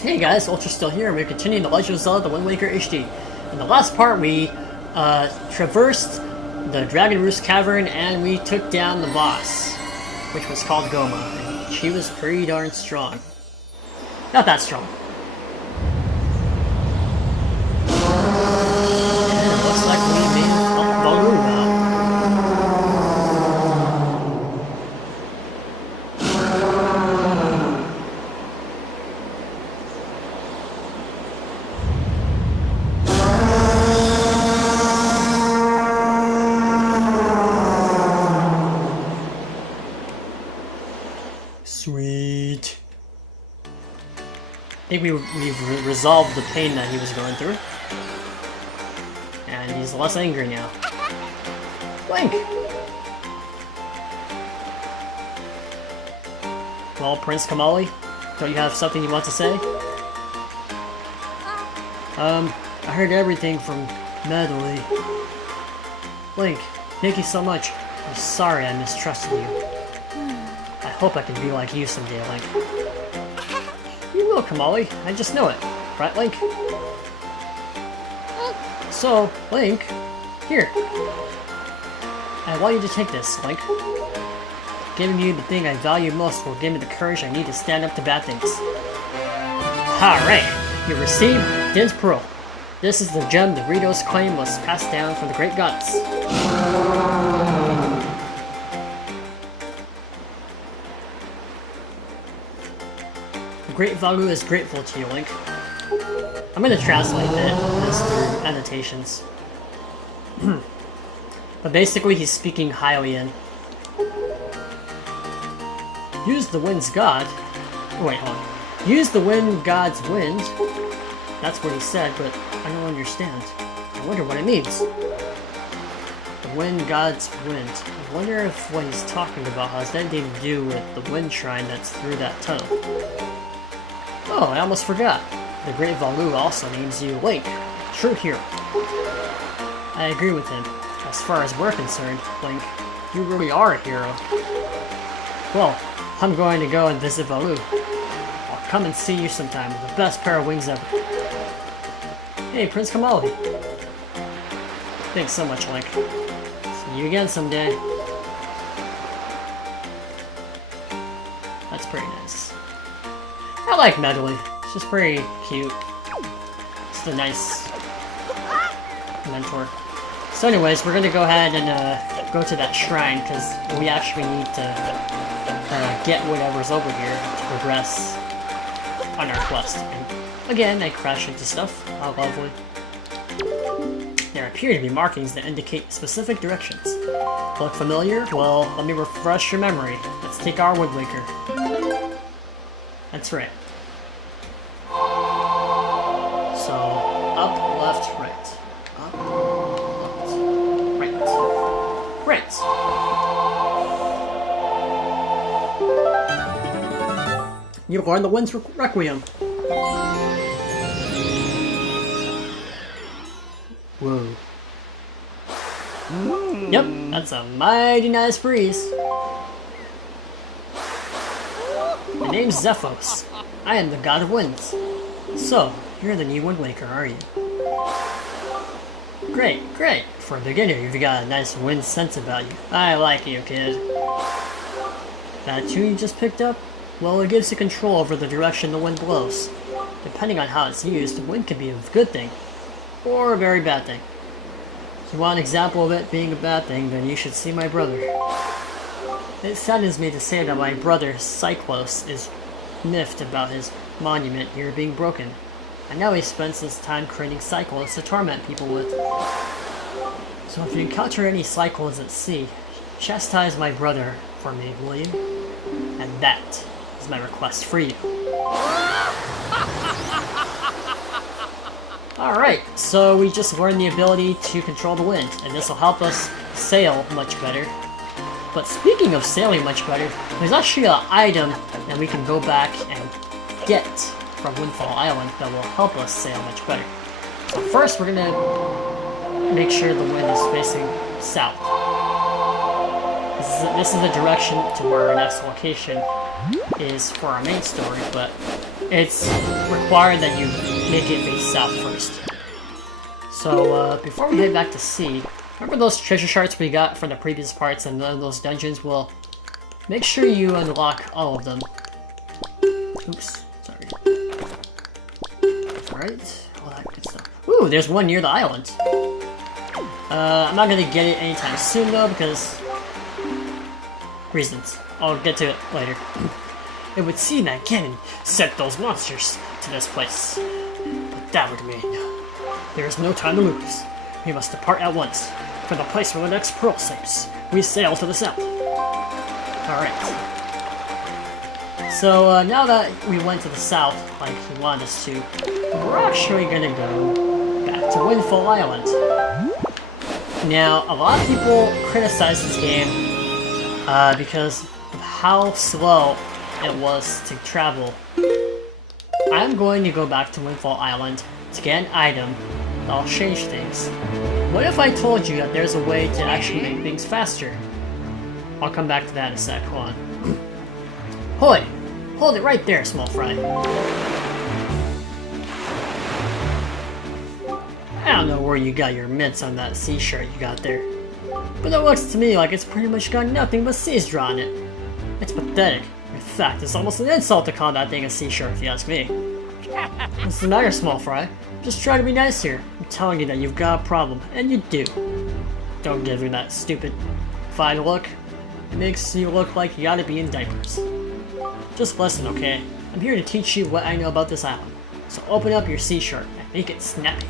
Hey guys, Ultrasteel here, and we're continuing the Legend of Zelda: The Wind Waker HD. In the last part, we traversed the Dragon Roost Cavern, and we took down the boss, which was called Goma, and she was pretty darn strong. Not that strong. And it looks like we made Valoo now. Sweet. I think we've resolved the pain that he was going through. And he's less angry now. Link! Well, Prince Kamali, don't you have something you want to say? I heard everything from Medley. Link, thank you so much. I'm sorry I mistrusted you. I hope I can be like you someday, Link. You will, Kamali. I just know it. Right, Link? So, Link, here. I want you to take this, Link. Giving you the thing I value most will give me the courage I need to stand up to bad things. Alright, you receive Din's Pearl. This is the gem the Ritos claim was passed down from the great gods. The great Valoo is grateful to you, Link. I'm gonna translate this through annotations. But basically he's speaking Hylian. Use the wind's god. Wait, hold on. Use the wind god's wind. That's what he said, but I don't understand. I wonder what it means. The wind god's wind. I wonder if what he's talking about has anything to do with the wind shrine that's through that tunnel. Oh, I almost forgot. The great Valoo also names you Link, true hero. I agree with him. As far as we're concerned, Link, you really are a hero. Well, I'm going to go and visit Valoo. I'll come and see you sometime with the best pair of wings ever. Hey, Prince Kamali. Thanks so much, Link. See you again someday. That's pretty nice. I like Medley. She's pretty cute. Just a nice mentor. So anyways, we're gonna go ahead and go to that shrine, because we actually need to get whatever's over here to progress on our quest. And again, I crash into stuff. How lovely. There appear to be markings that indicate specific directions. Look familiar? Well, let me refresh your memory. Let's take our Wind Waker. That's right. So, up, left, right. Up, left, right. Right! You learned the Wind's Requiem. Whoa. Yep, that's a mighty nice breeze. My name's Zephos. I am the god of winds. So, you're the new Wind Waker, are you? Great, great. For a beginner, you've got a nice wind sense about you. I like you, kid. That tune you just picked up? Well, it gives you control over the direction the wind blows. Depending on how it's used, wind can be a good thing, or a very bad thing. If you want an example of it being a bad thing, then you should see my brother. It saddens me to say that my brother, TLOZ, is miffed about his monument here being broken. And now he spends his time creating cyclones to torment people with. So if you encounter any cyclones at sea, chastise my brother for me, will you? And that is my request for you. Alright, so we just learned the ability to control the wind, and this will help us sail much better. But speaking of sailing much better, there's actually an item that we can go back and get from Windfall Island that will help us sail much better. So first we're gonna make sure the wind is facing south. This is the direction to where our next location is for our main story, but it's required that you make it face south first. So, before we head back to sea, remember those treasure shards we got from the previous parts and those dungeons? Well, make sure you unlock all of them. Oops, sorry. Alright, all that good stuff. Ooh, there's one near the island. I'm not gonna get it anytime soon though, because reasons. I'll get to it later. It would seem that Ganon sent those monsters to this place. But that would mean there is no time to lose. We must depart at once. For the place where the next pearl sleeps, we sail to the south. Alright. So now that we went to the south, like he wanted us to, we're actually gonna go back to Windfall Island. Now, a lot of people criticize this game because of how slow it was to travel. I'm going to go back to Windfall Island to get an item that'll change things. What if I told you that there's a way to actually make things faster? I'll come back to that in a sec, hold on. Hoy! Hold it right there, small fry. I don't know where you got your mitts on that sea shirt you got there, but it looks to me like it's pretty much got nothing but seas drawn on it. It's pathetic. In fact, it's almost an insult to call that thing a sea shirt if you ask me. What's the matter, small fry? Just try to be nice here. I'm telling you that you've got a problem, and you do. Don't give me that stupid fine look. It makes you look like you gotta be in diapers. Just listen, okay? I'm here to teach you what I know about this island. So open up your sea shirt and make it snappy.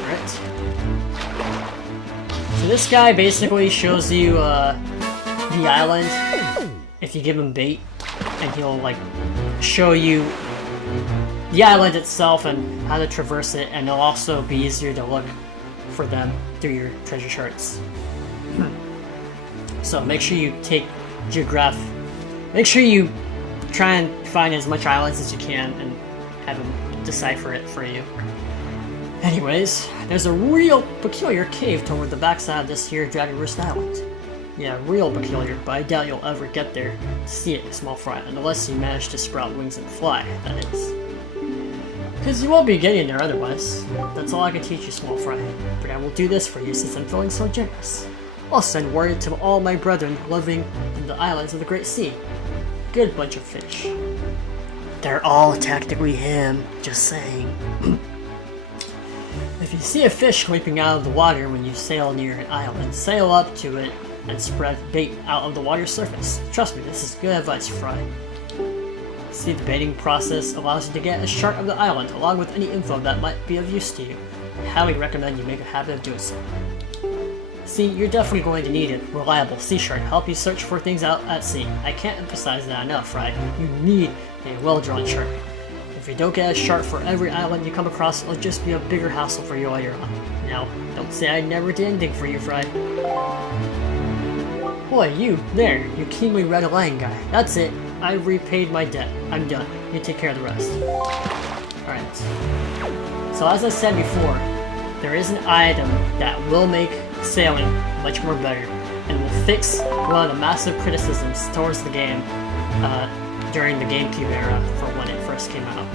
Alright. So this guy basically shows you the island if you give him bait, and he'll like show you the island itself and how to traverse it, and it'll also be easier to look for them through your treasure charts. So make sure you take make sure you try and find as much islands as you can and have him decipher it for you. Anyways, there's a real peculiar cave toward the backside of this here Dragon Roost Island. Yeah, real peculiar, but I doubt you'll ever get there to see it, small fry, unless you manage to sprout wings and fly, that is. Because you won't be getting there otherwise. That's all I can teach you, small fry. But I will do this for you since I'm feeling so generous. I'll send word to all my brethren living in the islands of the Great Sea. Good bunch of fish. They're all technically him, just saying. If you see a fish leaping out of the water when you sail near an island, sail up to it and spread bait out of the water's surface. Trust me, this is good advice, Fry. See, the baiting process allows you to get a chart of the island along with any info that might be of use to you. I highly recommend you make a habit of doing so. See, you're definitely going to need a reliable sea chart to help you search for things out at sea. I can't emphasize that enough, right? You need a well-drawn chart. If you don't get a chart for every island you come across, it'll just be a bigger hassle for you later on. Now, don't say I never did anything for you, Fry. Boy, you, there, you keenly read a lion guy. That's it. I've repaid my debt. I'm done. You take care of the rest. Alright. So as I said before, there is an item that will make sailing much more better, and will fix one of the massive criticisms towards the game during the GameCube era for when it first came out.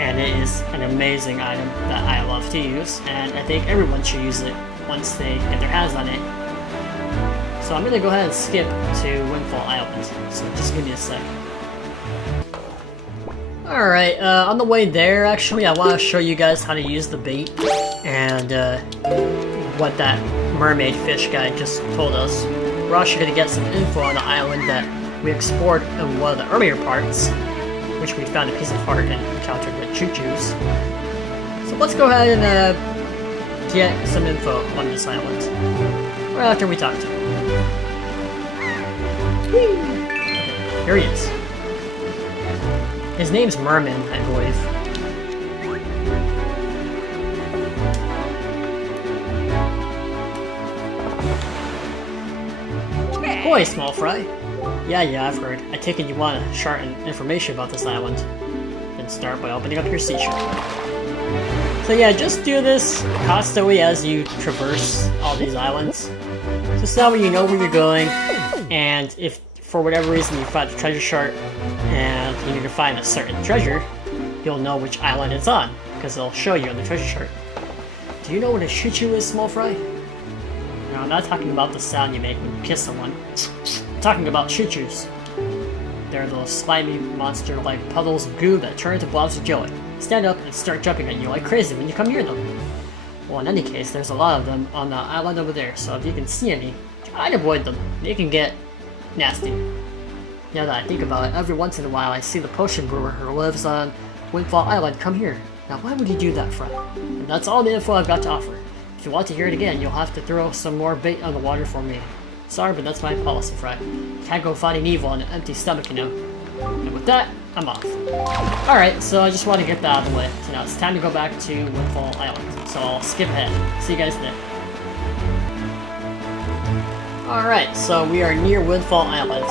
And it is an amazing item that I love to use, and I think everyone should use it once they get their hands on it. So I'm gonna go ahead and skip to Windfall Island, so just give me a sec. Alright, on the way there, actually, I want to show you guys how to use the bait, and what that mermaid fish guy just told us. We're also going to get some info on the island that we explored in one of the earlier parts, which we found a piece of art and encountered with choo-choos. So let's go ahead and get some info on this island, right after we talk to him. Okay, here he is. His name's Merman, I believe. Boy, small fry. Yeah, I've heard. I take it you want to chart and information about this island. Then start by opening up your sea chart. So yeah, just do this constantly as you traverse all these islands. Just that way you know where you're going, and if for whatever reason you find the treasure chart and you need to find a certain treasure, you'll know which island it's on, because it'll show you on the treasure chart. Do you know what a choo-choo is, small fry? No, I'm not talking about the sound you make when you kiss someone. I'm talking about choo-choos. They're those slimy, monster-like puddles of goo that turn into blobs of jelly, stand up, and start jumping at you like crazy when you come near them. Well, in any case, there's a lot of them on the island over there, so if you can see any, try to avoid them. They can get nasty. Now that I think about it, every once in a while I see the potion brewer who lives on Windfall Island come here. Now why would he do that, Fred? And that's all the info I've got to offer. If you want to hear it again, you'll have to throw some more bait on the water for me. Sorry, but that's my policy, Fred. Can't go fighting evil on an empty stomach, you know. And with that, I'm off. Alright, so I just want to get that out of the way. So now it's time to go back to Windfall Island. So I'll skip ahead. See you guys there. Alright, so we are near Windfall Island.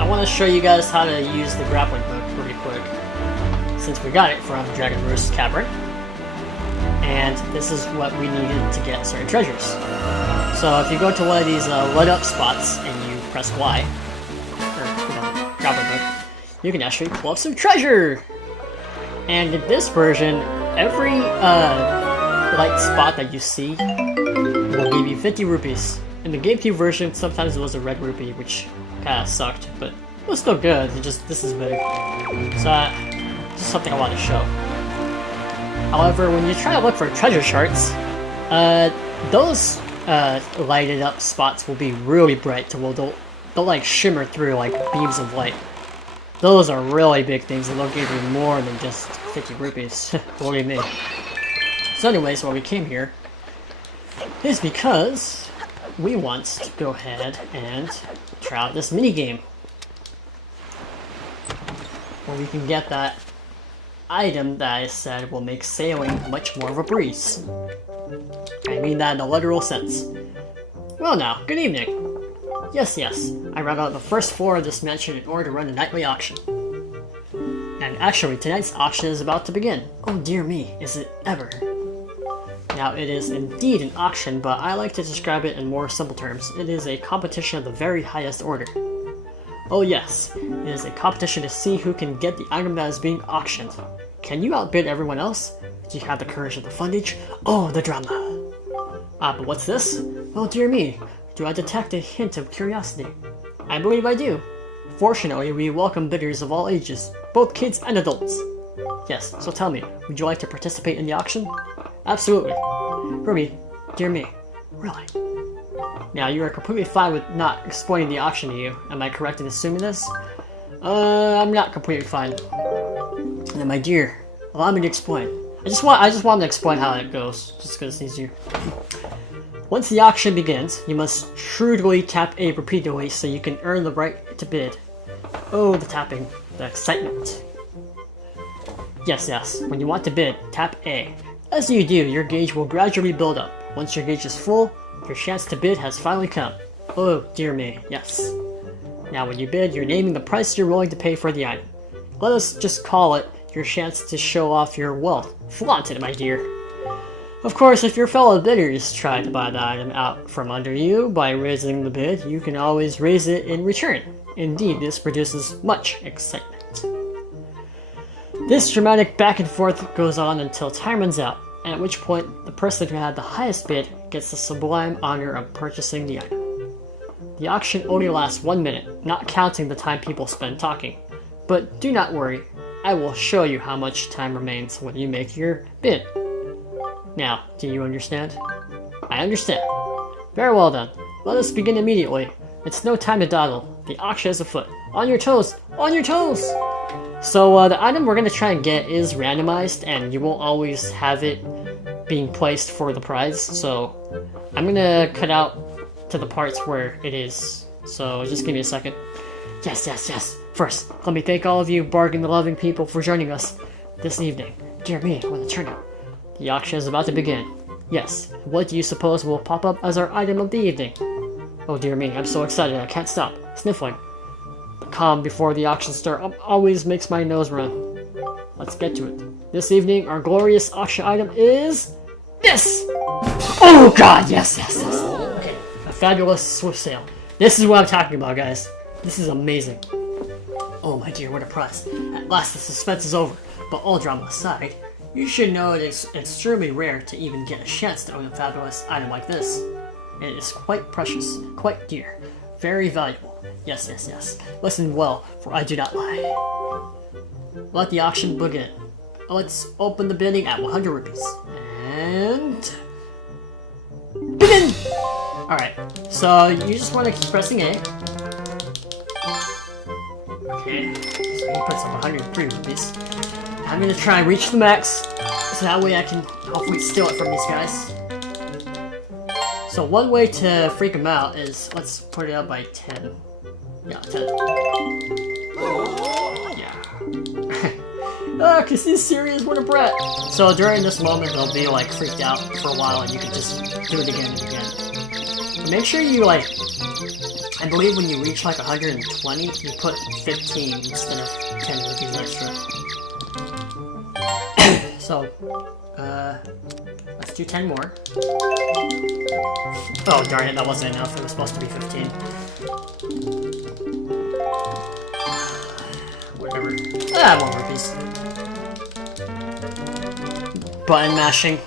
I want to show you guys how to use the grappling hook pretty quick, since we got it from Dragon Roost Cavern. And this is what we needed to get certain treasures. So if you go to one of these lit up spots and you press Y, or grappling hook, you can actually pull up some treasure! And in this version, every light spot that you see will give you 50 rupees. In the GameCube version, sometimes it was a red rupee, which kinda sucked, but it was still good. It just, this is big. So, just something I want to show. However, when you try to look for treasure charts, those lighted up spots will be really bright to where they'll like shimmer through like beams of light. Those are really big things, and they'll give you more than just 50 rupees. Believe me. So anyways, why we came here is because we want to go ahead and try out this minigame, where we can get that item that I said will make sailing much more of a breeze. I mean that in a literal sense. Well now, good evening. Yes, I ran out the first floor of this mansion in order to run a nightly auction. And actually, tonight's auction is about to begin. Oh dear me, is it ever? Now, it is indeed an auction, but I like to describe it in more simple terms. It is a competition of the very highest order. Oh yes, it is a competition to see who can get the item that is being auctioned. Can you outbid everyone else? Do you have the courage of the fundage? Oh, the drama! But what's this? Oh dear me, do I detect a hint of curiosity? I believe I do. Fortunately, we welcome bidders of all ages, both kids and adults. Yes, so tell me, would you like to participate in the auction? Absolutely. Ruby, dear me, really? Now, you are completely fine with not explaining the auction to you. Am I correct in assuming this? I'm not completely fine. And then, my dear, allow me to explain. I just want to explain how it goes, just because it's easier. Once the auction begins, you must shrewdly tap A repeatedly so you can earn the right to bid. Oh, the tapping, the excitement. Yes, when you want to bid, tap A. As you do, your gauge will gradually build up. Once your gauge is full, your chance to bid has finally come. Oh, dear me, yes. Now when you bid, you're naming the price you're willing to pay for the item. Let us just call it your chance to show off your wealth. Flaunt it, my dear. Of course, if your fellow bidders try to buy the item out from under you by raising the bid, you can always raise it in return. Indeed, this produces much excitement. This dramatic back and forth goes on until time runs out, at which point the person who had the highest bid gets the sublime honor of purchasing the item. The auction only lasts 1 minute, not counting the time people spend talking. But do not worry, I will show you how much time remains when you make your bid. Now, do you understand? I understand. Very well then, let us begin immediately. It's no time to dawdle. The auction is afoot. On your toes! On your toes! So the item we're going to try and get is randomized, and you won't always have it being placed for the prize, so I'm going to cut out to the parts where it is. So just give me a second. Yes. First, let me thank all of you bargain-loving people for joining us this evening. Dear me, what a turnout. The auction is about to begin. Yes, what do you suppose will pop up as our item of the evening? Oh dear me, I'm so excited I can't stop. Sniffling. The calm before the auction start always makes my nose run. Let's get to it. This evening, our glorious auction item is... this! Oh god, yes. Okay, fabulous swift sail. This is what I'm talking about, guys. This is amazing. Oh my dear, what a prize. At last the suspense is over. But all drama aside, you should know it is extremely rare to even get a chance to own a fabulous item like this. It is quite precious, quite dear, very valuable. Yes, yes, yes. Listen well, for I do not lie. Let the auction begin. Let's open the bidding at 100 rupees. And... begin! Alright, so you just want to keep pressing A. Okay, so he puts up 103 rupees. I'm gonna try and reach the max, so that way I can hopefully steal it from these guys. So one way to freak him out is, let's put it up by 10. Yeah, 10. Yeah. Cause he's serious, what a brat! So during this moment, they'll be like freaked out for a while and you can just do it again and again. But make sure you like, I believe when you reach like 120, you put 15 instead of 10 rupees extra. So, let's do 10 more. Oh darn it, that wasn't enough, it was supposed to be 15. Whatever. More rupees. Button mashing.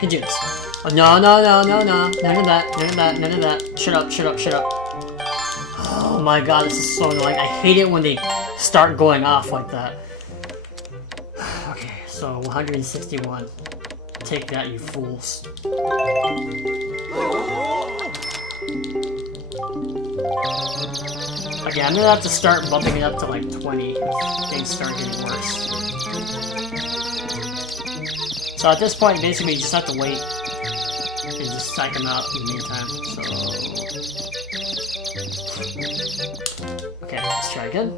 Can do this. Oh, no, no, no, no, no. None of that, none of that, none of that. Shut up, shut up, shut up. Oh my god, this is so annoying. I hate it when they start going off like that. Okay, so 161. Take that, you fools. Okay, I'm gonna have to start bumping it up to like 20 if things start getting worse. So at this point, basically, you just have to wait and just psych them out in the meantime. So, okay, let's try again.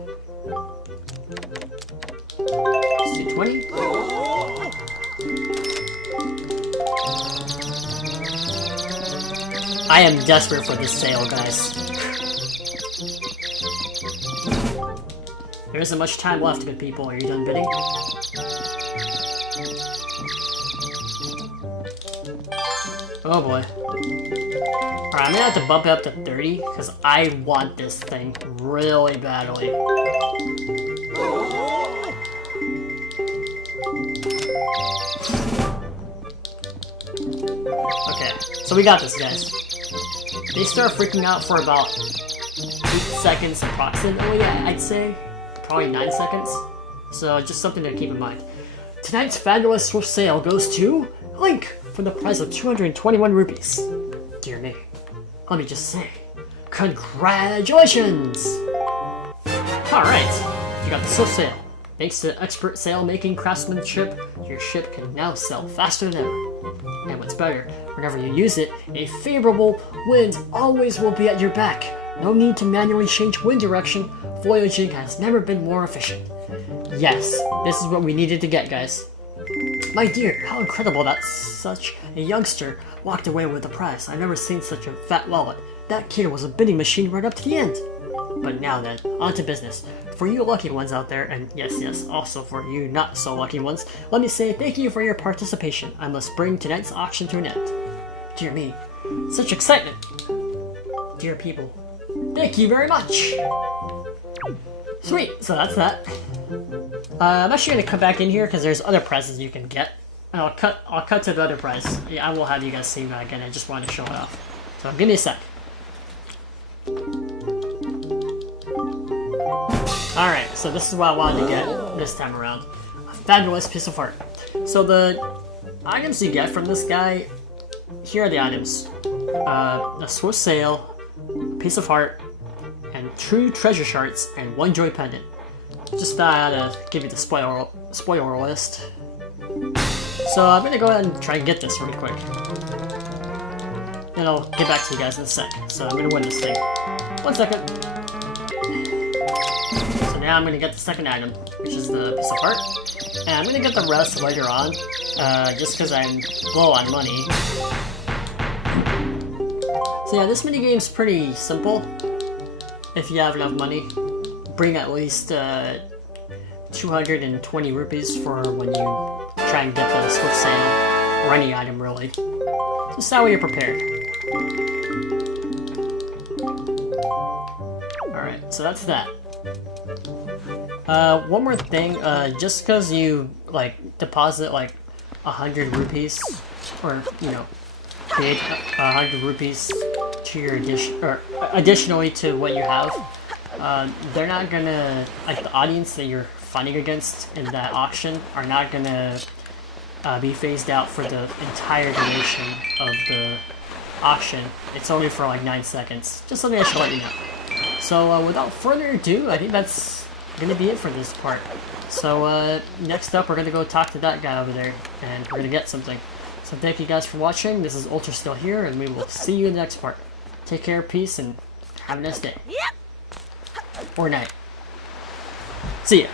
Let's do 20. I am desperate for this sale, guys. There isn't much time left, good people. Are you done bidding? Oh boy. Alright, I'm gonna have to bump it up to 30, because I want this thing really badly. Okay, so we got this, guys. They start freaking out for about 8 seconds approximately, I'd say. Probably 9 seconds. So just something to keep in mind. Tonight's fabulous swift sale goes to Link for the price of 221 rupees. Dear me, let me just say, congratulations! Alright, you got the swift sale. Thanks to expert sail-making craftsmanship, your ship can now sail faster than ever. And what's better, whenever you use it, a favorable wind always will be at your back. No need to manually change wind direction. Voyaging has never been more efficient. Yes, this is what we needed to get, guys. My dear, how incredible that such a youngster walked away with the prize. I've never seen such a fat wallet. That kid was a bidding machine right up to the end. But now then, on to business. For you lucky ones out there, and yes, also for you not so lucky ones, let me say thank you for your participation. I must bring tonight's auction to an end. Dear me, such excitement. Dear people, thank you very much. Sweet, so that's that. I'm actually gonna come back in here because there's other prizes you can get. And I'll cut to the other prize. Yeah, I will have you guys see that again. I just wanted to show it off. So give me a sec. Alright, so this is what I wanted to get this time around. A fabulous piece of art. So the items you get from this guy, here are the items. A Swift Sail, piece of heart, and 2 treasure shards, and 1 joy pendant. Just thought I had to give you the spoiler list. So I'm gonna go ahead and try and get this really quick. And I'll get back to you guys in a sec. So I'm gonna win this thing. 1 second. So now I'm gonna get the second item, which is the piece of heart. And I'm gonna get the rest later on, just because I'm low on money. So yeah, this minigame's pretty simple. If you have enough money, bring at least 220 rupees for when you try and get the Swift Sail, or any item really. Just that way you're prepared. Alright, so that's that. One more thing, just because you, like, deposit, like, 100 rupees, or, you know, paid 100 rupees to your additionally to what you have, they're not gonna, like, the audience that you're fighting against in that auction are not gonna be phased out for the entire duration of the auction. It's only for like 9 seconds. Just something I should let you know. So without further ado, I think that's gonna be it for this part. So next up, we're gonna go talk to that guy over there, and we're gonna get something. So thank you guys for watching. This is Ultrasteel here, and we will see you in the next part. Take care, peace, and have a nice day. Or night. See ya.